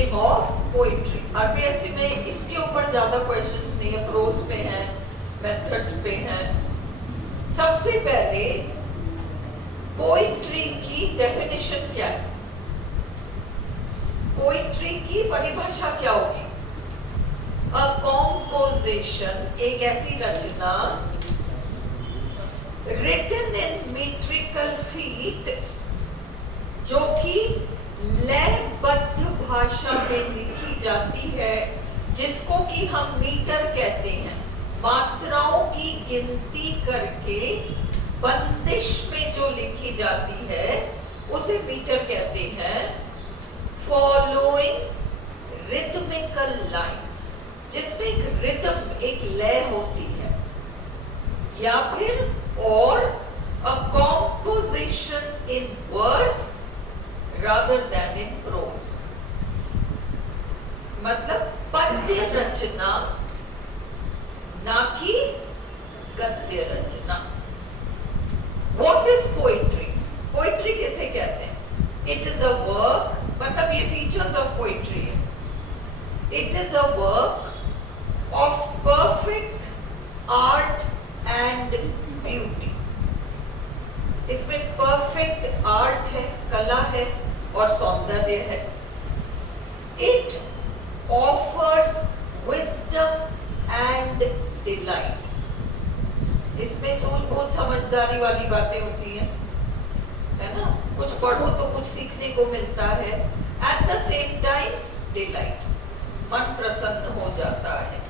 Teaching of poetry. RPSC में इसके ऊपर ज्यादा क्वेश्चंस नहीं है, प्रोज पे हैं, मेथड्स पे हैं। सबसे पहले पोइट्री की डेफिनेशन क्या है, पोइट्री की परिभाषा क्या होगी? अ कॉम्पोजिशन, एक ऐसी रचना written in metrical feet, जो कि लयबद्ध भाषा में लिखी जाती है, जिसको कि हम मीटर कहते हैं। मात्राओं की गिनती करके बंदिश में जो लिखी जाती है उसे मीटर कहते हैं। फॉलोइंग रिथमिकल लाइंस, जिसमें एक रिदम, एक लय होती है, या फिर और uh composition in verse rather than in prose, मतलब पद्य रचना ना कि गद्य रचना। What is poetry? पोइट्री किसे कहते हैं? It is a work, मतलब ये फीचर्स ऑफ पोइट्री है। It is a work of perfect art and beauty. इसमें परफेक्ट आर्ट है, कला है और सौंदर्य है। It offers wisdom and delight. इसमें सूझबूझ समझदारी वाली बातें होती हैं, है ना? कुछ पढ़ो तो कुछ सीखने को मिलता है। At the same time, delight, मन प्रसन्न हो जाता है।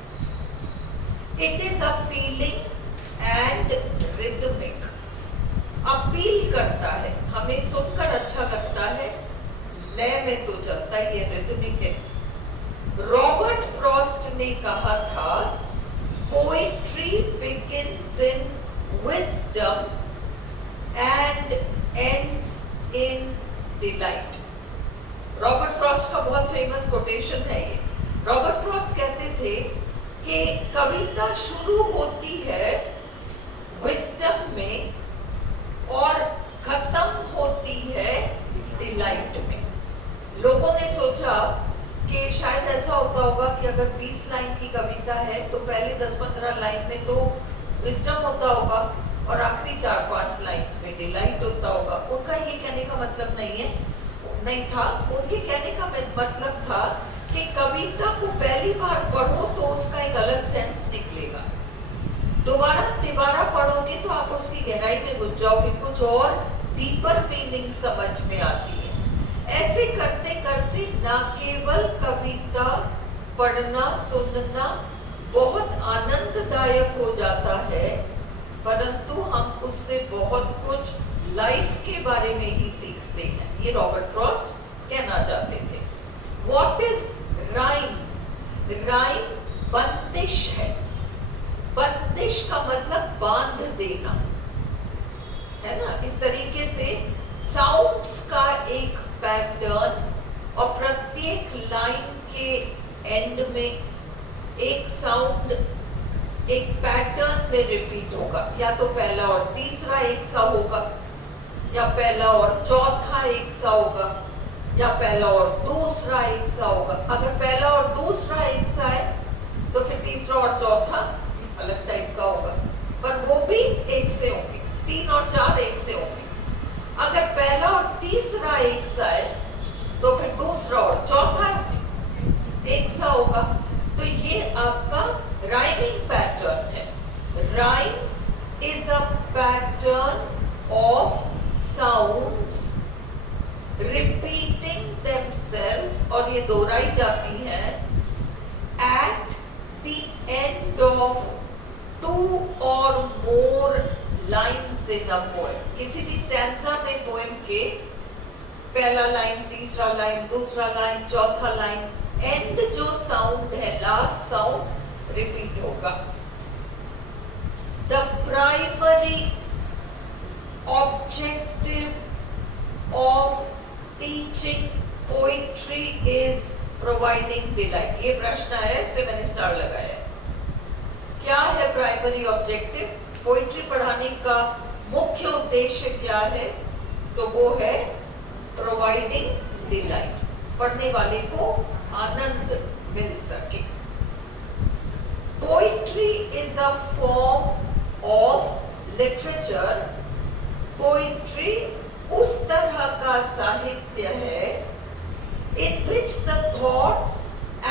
It is appealing and rhythmic. Appeal करता है, हमें सुनकर अच्छा लगता है, लय में तो चलता ही है, रिदमिक है। रॉबर्ट फ्रॉस्ट ने कहा था, poetry begins in wisdom and ends in delight. Robert Frost का बहुत फेमस कोटेशन है ये। रॉबर्ट फ्रॉस्ट कहते थे कि कविता शुरू होती है विजडम में और खत्म होती है डिलाइट में। लोगों ने सोचा कि शायद ऐसा होता होगा कि अगर 20 लाइन की कविता है तो पहले 10-15 लाइन में तो विजडम होता होगा और आखिरी 4-5 लाइन्स में डिलाइट होता होगा। उनका ये कहने का मतलब नहीं था। उनके कहने का मतलब था कि कविता को पहली बार पढ़ो तो उसका एक अलग सेंस निकलेगा, दोबारा तिबारा पढ़ोगे तो आप उसकी गहराई में घुस जाओगे, कुछ और डीपर मीनिंग समझ में आती है। ऐसे करते करते ना केवल कविता पढ़ना सुनना बहुत आनंददायक हो जाता है, परंतु हम उससे बहुत कुछ लाइफ के बारे में ही सीखते हैं। ये रॉबर्ट फ्रॉस्ट कहना चाहते थे। What is rhyme? राइम बंदिश है। बंदिश का मतलब बांध देना, है ना? इस तरीके से साउंड्स का एक पैटर्न और प्रत्येक लाइन के एंड में एक साउंड एक पैटर्न में रिपीट होगा, या तो पहला और तीसरा एक सा होगा, या पहला और चौथा एक सा होगा, या पहला और दूसरा एक सा होगा। अगर पहला और दूसरा एक सा है तो फिर तीसरा और चौथा अलग टाइप का होगा, पर वो भी एक से होंगे। 3 और 4 एक से होंगे। अगर पहला और तीसरा एक सा है तो फिर दूसरा और चौथा एक सा होगा। तो ये आपका राइमिंग पैटर्न है। Rhyme is a pattern of sounds repeating themselves, और ये दोहराई जाती हैं at the end of 2 or more lines in a poem. किसी भी स्टैंजा में पोएम के पहला लाइन, तीसरा लाइन, दूसरा लाइन, चौथा लाइन, एंड जो साउंड है, लास्ट साउंड रिपीट होगा। The primary objective of teaching poetry is providing delight. ये प्रश्न आया, इससे मैंने स्टार लगाया। क्या है प्राइमरी ऑब्जेक्टिव? पोइट्री पढ़ाने का मुख्य उद्देश्य क्या है? तो वो है प्रोवाइडिंग डिलाइट, पढ़ने वाले को आनंद मिल सके। Poetry is a form of literature. Poetry उस तरह का साहित्य है in which the thoughts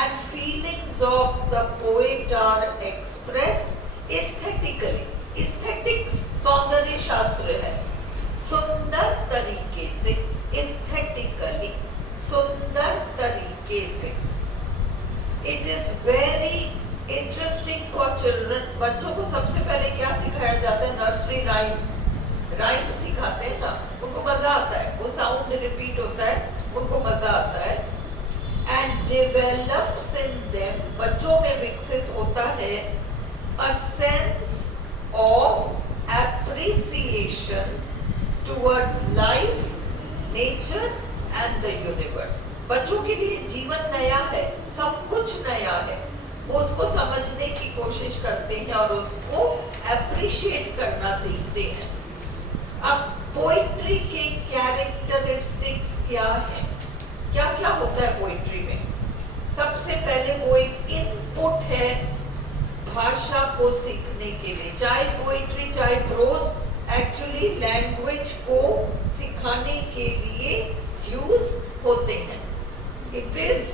and feelings of the poet are expressed aesthetically. Aesthetics सौंदर्य शास्त्र है, सुंदर तरीके से, aesthetically सुंदर तरीके से। It is very interesting for children। बच्चों को सबसे पहले क्या सिखाया जाता है? नर्सरी राइम सिखाते हैं ना, उनको मजा आता है, वो साउंड रिपीट होता है, उनको मजा आता है। एंड डेवलप्स इन देम, बच्चों में विकसित होता है a sense of appreciation towards life, nature and the universe. बच्चों के लिए जीवन नया है, सब कुछ नया है, वो उसको समझने की कोशिश करते हैं और उसको एप्रिशिएट करना सीखते हैं। अब पोइट्री के कैरेक्टरिस्टिक्स क्या है? क्या क्या होता है पोइट्री में? सबसे पहले वो एक इनपुट है भाषा को सीखने के लिए। चाहे पोइट्री चाहे प्रोज एक्चुअली लैंग्वेज को सिखाने के लिए यूज होते हैं। इट इज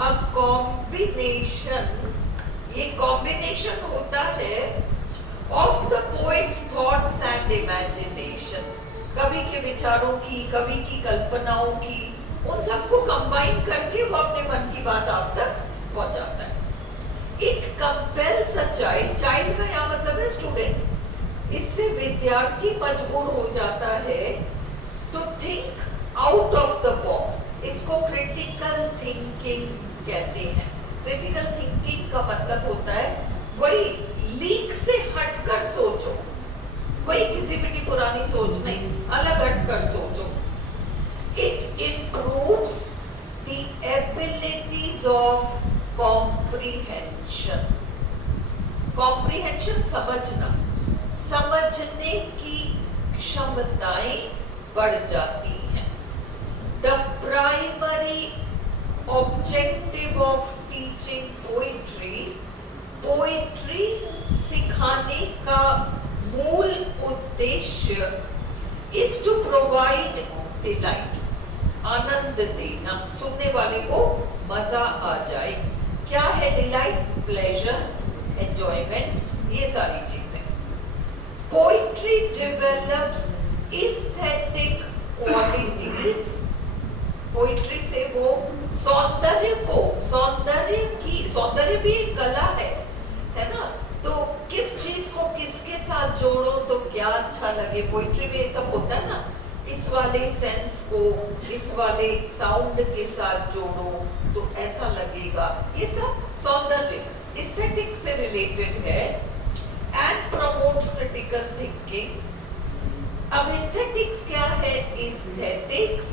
अ कॉम्बिनेशन, ये कॉम्बिनेशन होता है of the poets thoughts and imagination, कवि के विचारों की, कवि की कल्पनाओं की, उन सबको कंबाइन करके वो अपने मन की बात आप तक पहुंचाता है। It compels a child, child का यहाँ मतलब है स्टूडेंट, इससे विद्यार्थी मजबूर हो जाता है to think out of the box. इसको क्रिटिकल थिंकिंग कहते हैं। क्रिटिकल थिंकिंग का मतलब होता है वही लीक से हटकर सोचो, वही किसी भी पुरानी सोच नहीं, अलग हटकर सोचो। It improves the abilities of comprehension. Comprehension समझना, समझने की क्षमताएं बढ़ जाती हैं। The primary objective of teaching poetry, poetry सिखाने का मूल उद्देश्य इज टू प्रोवाइड डिलाइट, आनंद देना, सुनने वाले को मजा आ जाए। क्या है डिलाइट? प्लेजर, एंजॉयमेंट, ये सारी चीजें। Poetry develops aesthetic qualities, poetry से वो सौंदर्य को, सौंदर्य भी एक कला है ना? तो किस चीज को किसके साथ जोड़ो तो क्या अच्छा लगे, पोइट्री में ये सब होता है ना, इस वाले सेंस को इस वाले साउंड के साथ जोड़ो तो ऐसा लगेगा, ये सब सौंदर्य एस्थेटिक से रिलेटेड है। And promotes critical thinking. अब एस्थेटिक्स क्या है? Aesthetics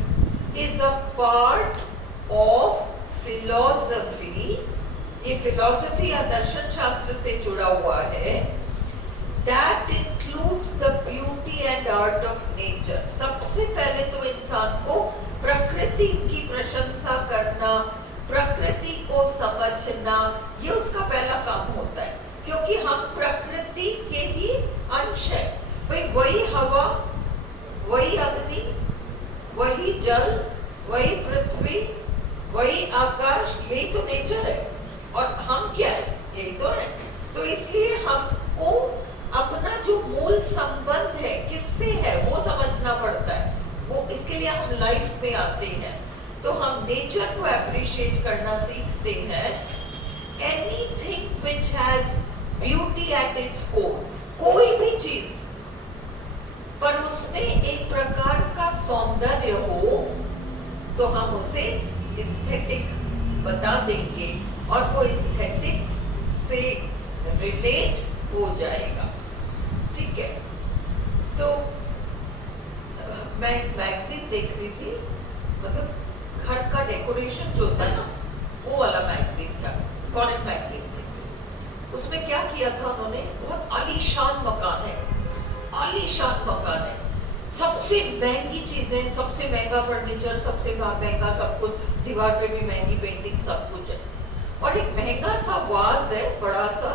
is a part of philosophy, ये फिलॉसफी या दर्शन शास्त्र से जुड़ा हुआ है। That includes the beauty and art of nature. सबसे पहले तो इंसान को प्रकृति की प्रशंसा करना, प्रकृति को समझना, ये उसका पहला काम होता है, क्योंकि हम प्रकृति के ही अंश है। भाई वही हवा, वही अग्नि, वही जल, वही पृथ्वी, वही आकाश, यही तो नेचर है। और हम क्या है? यही तो है। तो इसलिए हमको अपना जो मूल संबंध है किससे है वो समझना पड़ता है। वो इसके लिए हम लाइफ में आते हैं, तो हम नेचर को एप्रिशिएट करना सीखते हैं। Anything which has beauty at its core, कोई भी चीज पर उसमें एक प्रकार का सौंदर्य हो तो हम उसे एस्थेटिक बता देंगे और वो एस्थेटिक्स से रिलेट हो जाएगा। ठीक है, तो मैं मैगजीन देख रही थी, मतलब घर का डेकोरेशन जो होता है ना, वो वाला मैगजीन था, फॉरेन मैगजीन थी। उसमें क्या किया था उन्होंने, बहुत आलीशान मकान है, आलीशान मकान है, सबसे महंगी चीजें, सबसे महंगा फर्नीचर, सबसे महंगा सब कुछ, दीवार पे भी महंगी पेंटिंग, सब कुछ है। और एक महंगा सा वाज है बड़ा सा,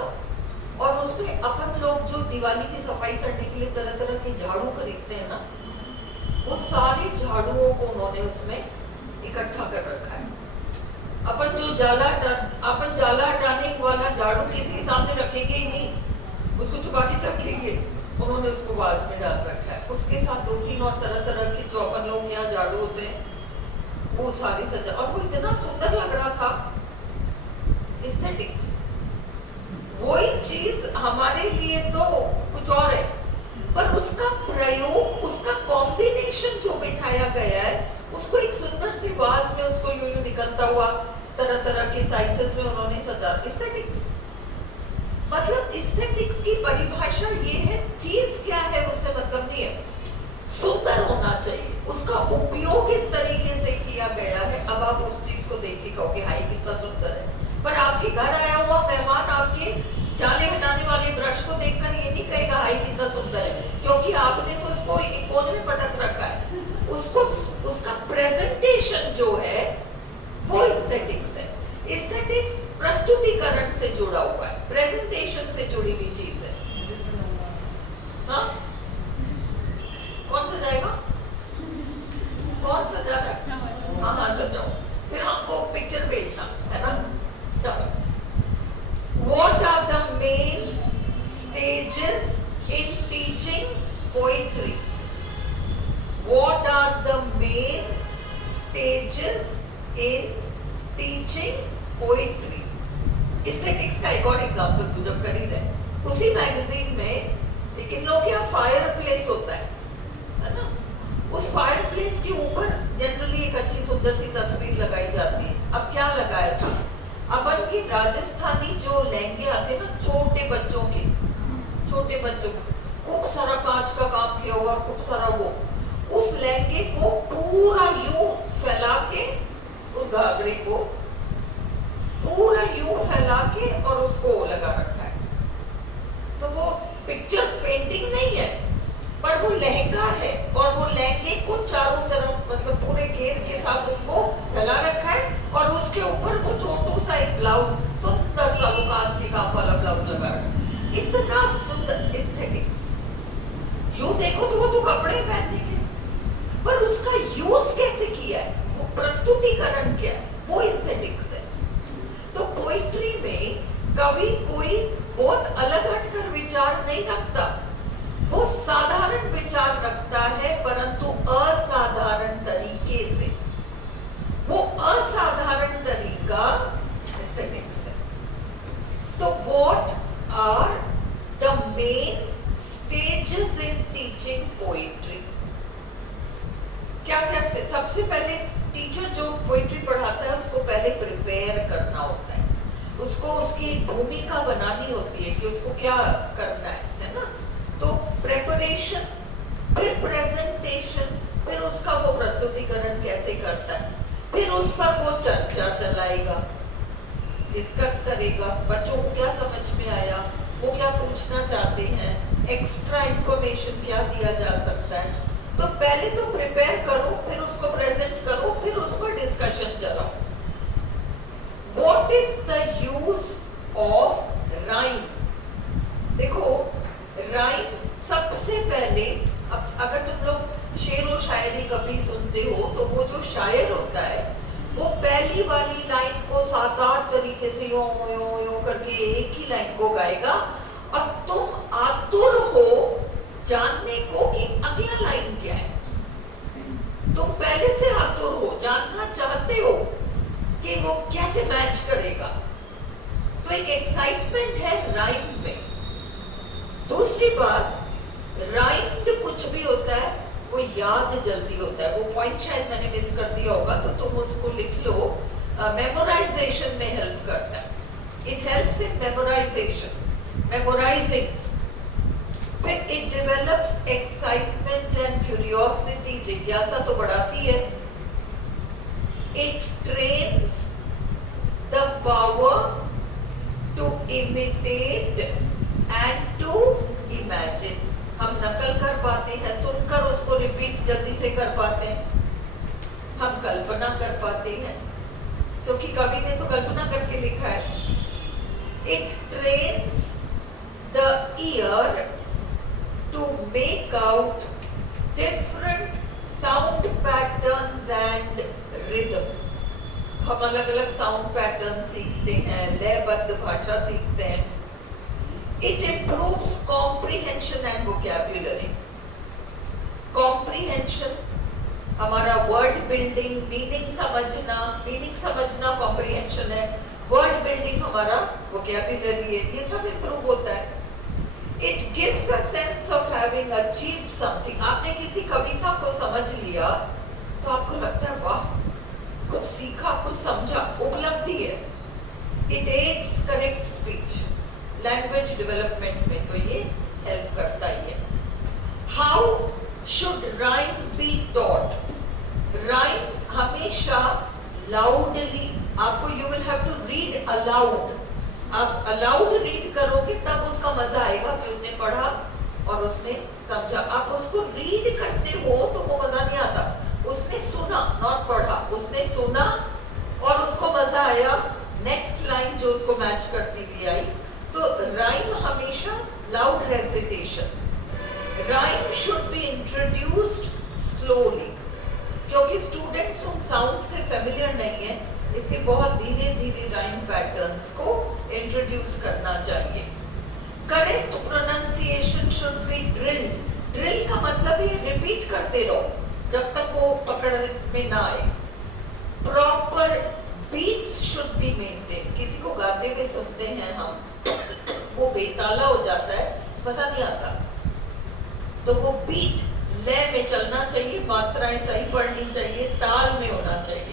और उसमें अपन लोग जो दिवाली की सफाई करने के लिए तरह तरह के झाड़ू खरीदते हैं ना, वो सारे झाड़ुओं को उन्होंने उसमें इकट्ठा कर रखा है। अपन जाला हटाने वाला झाड़ू किसी के सामने रखेंगे ही नहीं, उसको छुपा के रखेंगे, उन्होंने उसको वाज में डाल रखा है। उसके साथ 2-3 और तरह तरह के जो अपन लोग यहाँ झाड़ू होते हैं, वो सारी सजा, और वो इतना सुंदर लग रहा था। एस्थेटिक्स, वही चीज हमारे लिए तो कुछ और है, पर उसका प्रयोग, उसका कॉम्बिनेशन जो बिठाया गया है, उसको एक सुंदर सी वाज में उसको यूं निकलता हुआ तरह तरह के साइजेस में उन्होंने सजा। एस्थेटिक्स मतलब, एस्थेटिक्स की परिभाषा ये है, चीज क्या है उससे मतलब नहीं है, सुंदर होना चाहिए, उसका उपयोग इस तरीके से किया गया है। अब आप उस चीज को देख के कहोगे हाय कितना सुंदर है, पर आपके घर आया हुआ मेहमान आपके जाले हटाने वाले ब्रश को देखकर ये नहीं कहेगा हाय कितना सुंदर है, क्योंकि आपने तो उसको एक कोने में पटक रखा है। उसको, उसका प्रेजेंटेशन जो है वो एस्थेटिक्स है। एस्थेटिक्स प्रस्तुतिकरण से जुड़ा हुआ है, प्रेजेंटेशन से जुड़ी हुई चीज है। हाँ, कौन सजाएगा? कौन सजा रहा है? हाँ सजाओ, फिर हमको पिक्चर भेजना है ना। चलो, What are the main stages in teaching poetry? What are the main stages in teaching poetry? Aesthetics का एक और एग्जाम्पल तू जब कर ही रहे, उसी मैगजीन में इन लोग क्या फायर प्लेस होता है ना, उस फायर प्लेस के ऊपर जनरली एक अच्छी सुंदर सी तस्वीर लगाई जाती है। अब क्या लगाया था, अपन के राजस्थानी जो लहंगे आते ना छोटे बच्चों के, छोटे बच्चों, खूब सारा कांच का काम किया हुआ, खूब सारा वो, उस लहंगे को पूरा यूं फैला के, उस घाघरे को पूरा यूं फैला के और उसको लगा रखा है। तो वो पिक्चर पेंटिंग नहीं है, पर वो लहंगा है, और वो लहंगे को चारों तरफ मतलब पूरे घेर के साथ उसको फैला रखा है, और उसके ऊपर वो छोटू सा एक ब्लाउज, सुंदर सा वो कांच के काम वाला ब्लाउज लगा रखा है। इतना सुंदर एस्थेटिक्स, यूं देखो तो वो तो कपड़े पहनने के, पर उसका यूज कैसे किया है, वो प्रस्तुतिकरण क्या है, वो एस्थेटिक्स है। तो पोइट्री में कवि कोई बहुत अलग हटकर विचार नहीं रखता, वो साधारण विचार रखता है, परंतु असाधारण तरीके से। वो असाधारण तरीका एस्थेटिक्स है। तो what are the main stages in teaching poetry? क्या क्या से? सबसे पहले टीचर जो पोइट्री पढ़ाता है उसको पहले प्रिपेयर करना होता है, उसको उसकी भूमिका बनानी होती है कि उसको क्या करना है ना। तो प्रेपरेशन, फिर प्रेजेंटेशन, फिर उसका वो प्रस्तुतिकरण कैसे करता है, फिर उस पर वो चर्चा चलाएगा, डिस्कस करेगा, बच्चों को क्या समझ में आया, वो क्या पूछना चाहते हैं, एक्स्ट्रा इंफॉर्मेशन क्या दिया जा सकता है। तो पहले तो प्रिपेयर करो, फिर उसको प्रेजेंट करो, फिर उस पर डिस्कशन चलाओ। What is the use of rhyme? देखो, राइम सबसे पहले, अब अगर तुम लोग शेर व शायरी कभी सुनते हो तो वो जो शायर होता है वो पहली वाली लाइन को 7-8 तरीके से यो यो यो करके एक ही लाइन को गाएगा, और तुम आतुर हो जानने को कि अगला लाइन क्या है। तुम पहले से आतुर हो, जानना चाहते हो कि वो कैसे मैच करेगा। तो एक एक्साइटमेंट है राइम में। दूसरी बात, राइम्ड कुछ भी होता है वो याद जल्दी होता है। वो पॉइंट शायद मैंने मिस कर दिया होगा, तो तुम उसको लिख लो। मेमोराइजेशन में हेल्प करता है, it helps in memorisation, memorising. फिर it develops excitement and curiosity, जिज्ञासा तो बढ़ाती है। It trains the power to imitate and to imagine. हम नकल कर पाते हैं, सुनकर उसको रिपीट जल्दी से कर पाते हैं, हम कल्पना कर पाते हैं, क्योंकि कवि ने तो कल्पना करके लिखा है। It trains the ear to make out different sound patterns and rhythm. हम अलग अलग साउंड पैटर्न सीखते हैं, लयबद्ध भाषा सीखते हैं। It improves comprehension and vocabulary. Comprehension हमारा वर्ड बिल्डिंग, मीनिंग समझना कॉम्प्रिहेंशन है, वर्ड बिल्डिंग हमारा वोकैब्युलरी है, ये सब इम्प्रूव होता है। It gives a sense of having achieved something. आपने किसी कविता को समझ लिया तो आपको लगता है वाह, कुछ सीखा, कुछ समझा, उपलब्धि है। It aids correct speech, language development में तो ये हेल्प करता ही है। How should rhyme be taught? Rhyme हमेशा लाउडली, आपको you will have to read aloud. आप अलाउड रीड करोगे तब उसका मजा आएगा कि उसने पढ़ा और उसने समझा। आप उसको रीड करते हो तो वो मजा नहीं आता। उसने सुना, नॉट पढ़ा, उसने सुना और उसको मजा आया, नेक्स्ट लाइन जो उसको मैच करती हुई आई। तो राइम हमेशा loud recitation. Rhyme should be introduced slowly, क्योंकि स्टूडेंट्स उन साउंड से फेमिलियर नहीं है, इसलिए बहुत धीरे धीरे राइम पैटर्न्स को इंट्रोड्यूस करना चाहिए। Correct pronunciation should be drill. Drill का मतलब ये रिपीट करते रहो जब तक वो पकड़ में ना आए। Proper beats should be maintain. किसी को गाते हुए सुनते हैं हम, वो बेताला हो जाता है, मजा नहीं आता। तो वो बीट, लय में चलना चाहिए, मात्राएं सही पढ़नी चाहिए, ताल में होना चाहिए।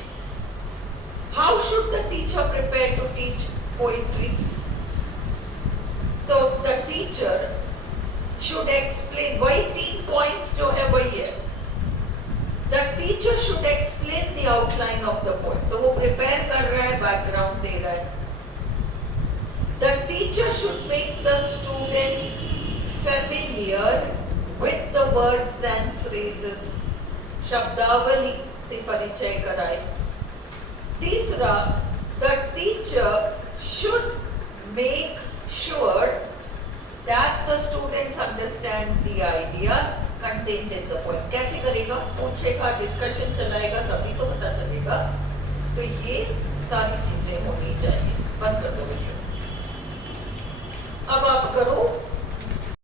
How should the teacher prepare to teach poetry? तो the teacher should explain, वही 3 points जो है वही है। The teacher should explain the outline of the poem. तो वो prepare कर रहा है, background दे रहा है। The teacher should make the students familiar with the words and phrases. शब्दावली से परिचय कराए। तीसरा, the teacher should make sure that the students understand the ideas contained in the poem. कैसे करेगा? पूछेगा, डिस्कशन चलाएगा, तभी तो पता चलेगा। तो ये सारी चीजें होनी चाहिए। बंद कर दो वीडियो। अब आप करो